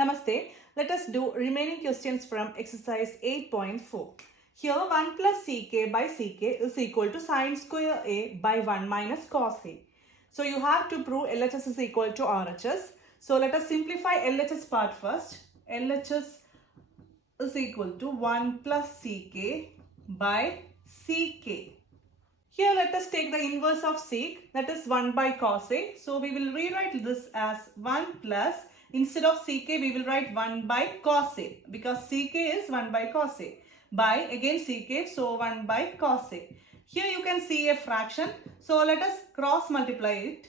Namaste. Let us do remaining questions from exercise 8.4. Here 1 plus ck by ck is equal to sine square a by 1 minus cos a. So you have to prove LHS is equal to RHS. So let us simplify LHS part first. LHS is equal to 1 plus ck by ck. Here let us take the inverse of sec, that is 1 by cos A. So we will rewrite this as 1 plus, instead of sec we will write 1 by cos A, because sec is 1 by cos A, by again sec, so 1 by cos A. Here you can see a fraction, so let us cross multiply it.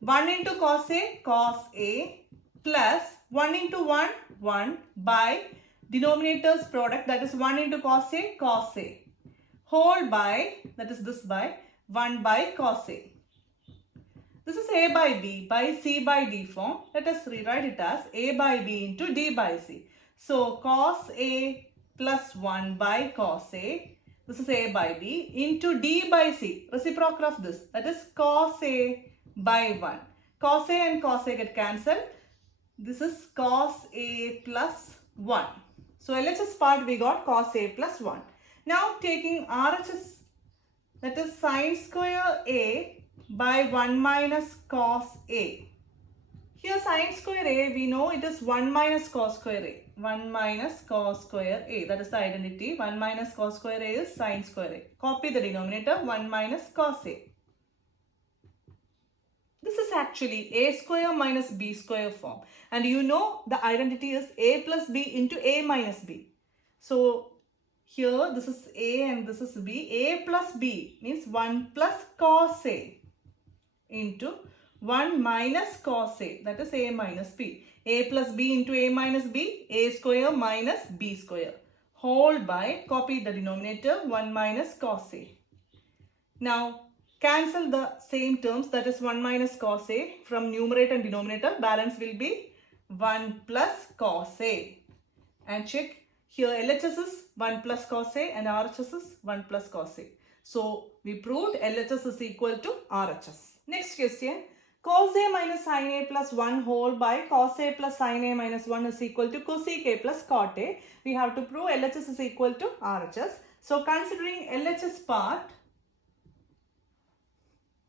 1 into cos A plus 1 into 1 by denominator's product, that is 1 into cos A, whole by, that is this by 1 by cos A. This is A by B by C by D form. Let us rewrite it as A by B into D by C. So cos A plus 1 by cos A, this is A by B, into D by C, reciprocal of this, that is cos A by 1. Cos A and cos A get cancelled. This is cos A plus 1. So LHS part we got cos A plus 1. Now taking RHS, that is sine square A by 1 minus cos A. Here sine square A, we know it is 1 minus cos square A. 1 minus cos square A, that is the identity. 1 minus cos square A is sine square A. Copy the denominator, 1 minus cos A. This is actually A square minus B square form. And you know the identity is A plus B into A minus B. So here this is A and this is B. A plus B means 1 plus cos A into 1 minus cos A, that is A minus B. A plus B into A minus B, A square minus B square, whole by, copy the denominator, 1 minus cos A. Now cancel the same terms, that is 1 minus cos A from numerator and denominator. Balance will be 1 plus cos A. And check. Here LHS is 1 plus cos A and RHS is 1 plus cos A. So we proved LHS is equal to RHS. Next question. Cos A minus sin A plus 1 whole by cos A plus sin A minus 1 is equal to cosec A plus cot A. We have to prove LHS is equal to RHS. So considering LHS part,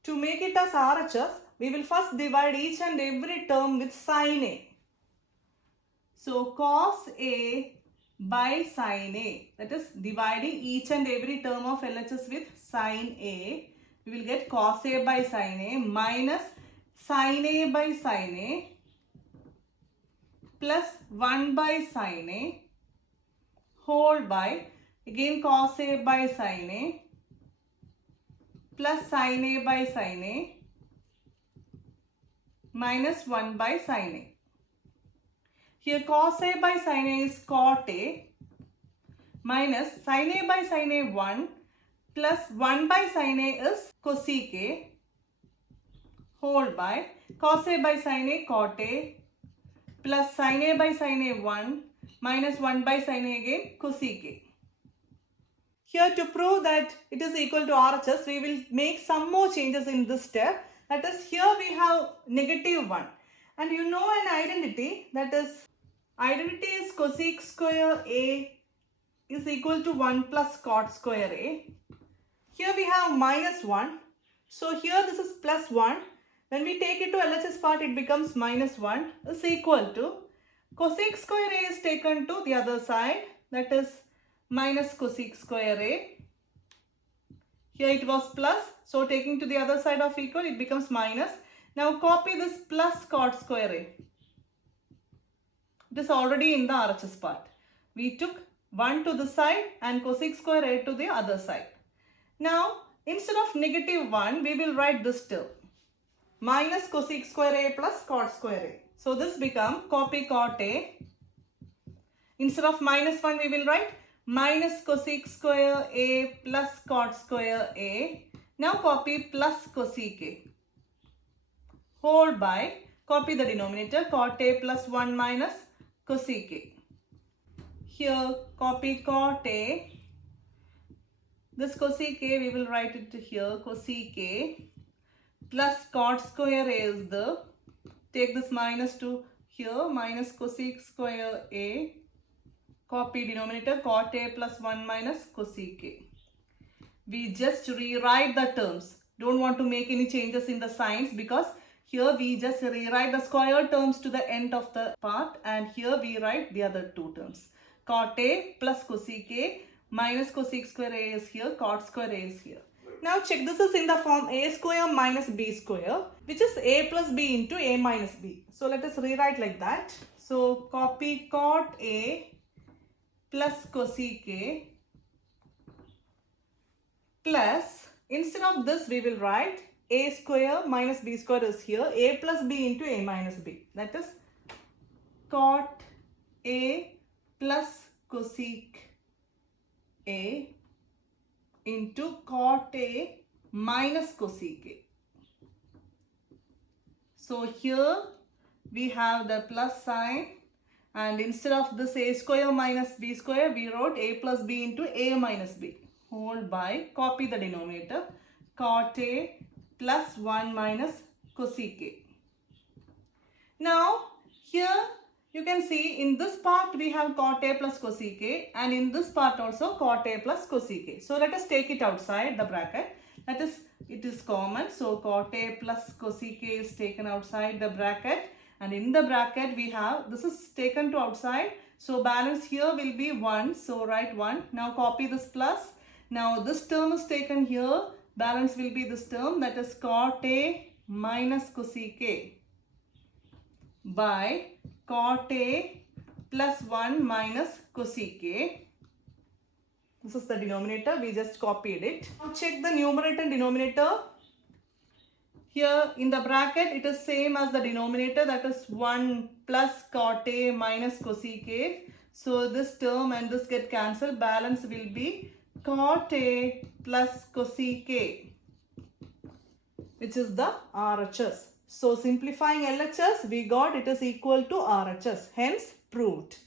to make it as RHS, we will first divide each and every term with sin A. So cos A by sin A, that is dividing each and every term of LHS with sin A, we will get cos A by sin A minus sin A by sin A plus 1 by sin A whole by again cos A by sin A plus sin A by sin A minus 1 by sin A. Here cos A by sin A is cot A minus sin A by sin A 1 plus 1 by sin A is cosec A whole by cos A by sin A cot A plus sin A by sin A 1 minus 1 by sin A again cosec A. Here to prove that it is equal to RHS, we will make some more changes in this step. That is, here we have negative 1. And you know an identity, that is, identity is cosec square A is equal to 1 plus cot square A. Here we have minus 1. So here this is plus 1. When we take it to LHS part, it becomes minus 1 is equal to cosec square A is taken to the other side, that is minus cosec square A. Here it was plus, so taking to the other side of equal, it becomes minus. Now copy this plus cot square A. It is already in the RHS part. We took 1 to the side and cosec square A to the other side. Now instead of negative 1, we will write this term, minus cosec square A plus cot square A. So this becomes copy cot A. Instead of minus 1, we will write minus cosec square A plus cot square A. Now copy plus cosec A whole by, copy the denominator, cot A plus 1 minus cosec A. Here copy cot A. This cosec A we will write it here, cosec A plus cot square A is the, take this minus to here minus cosec square A, copy denominator cot A plus 1 minus cosec A. We just rewrite the terms. Don't want to make any changes in the signs because here we just rewrite the square terms to the end of the part, and here we write the other two terms. Cot A plus cosec A minus cosec square A is here, cot square A is here. Now check, this is in the form A square minus B square, which is A plus B into A minus B. So let us rewrite like that. So copy cot A plus cosec A plus, instead of this we will write A square minus B square is here, A plus B into A minus B. That is cot A plus cosec A into cot A minus cosec A. So here we have the plus sign, and instead of this A square minus B square we wrote A plus B into A minus B, whole by, copy the denominator, cot A plus 1 minus cosec A. Now here you can see in this part we have cot A plus cosec A, and in this part also cot A plus cosec A. So let us take it outside the bracket. That is, it is common. So cot A plus cosec A is taken outside the bracket, and in the bracket we have, this is taken to outside. So balance here will be 1. So write 1. Now copy this plus. Now this term is taken here. Balance will be this term, that is cot A minus cosec A by cot A plus 1 minus cosec A. This is the denominator, we just copied it. Now check the numerator and denominator. Here in the bracket it is same as the denominator, that is 1 plus cot A minus cosec A. So this term and this get cancelled. Balance will be cot A plus cosec A, which is the RHS. So simplifying LHS, we got it is equal to RHS, hence proved.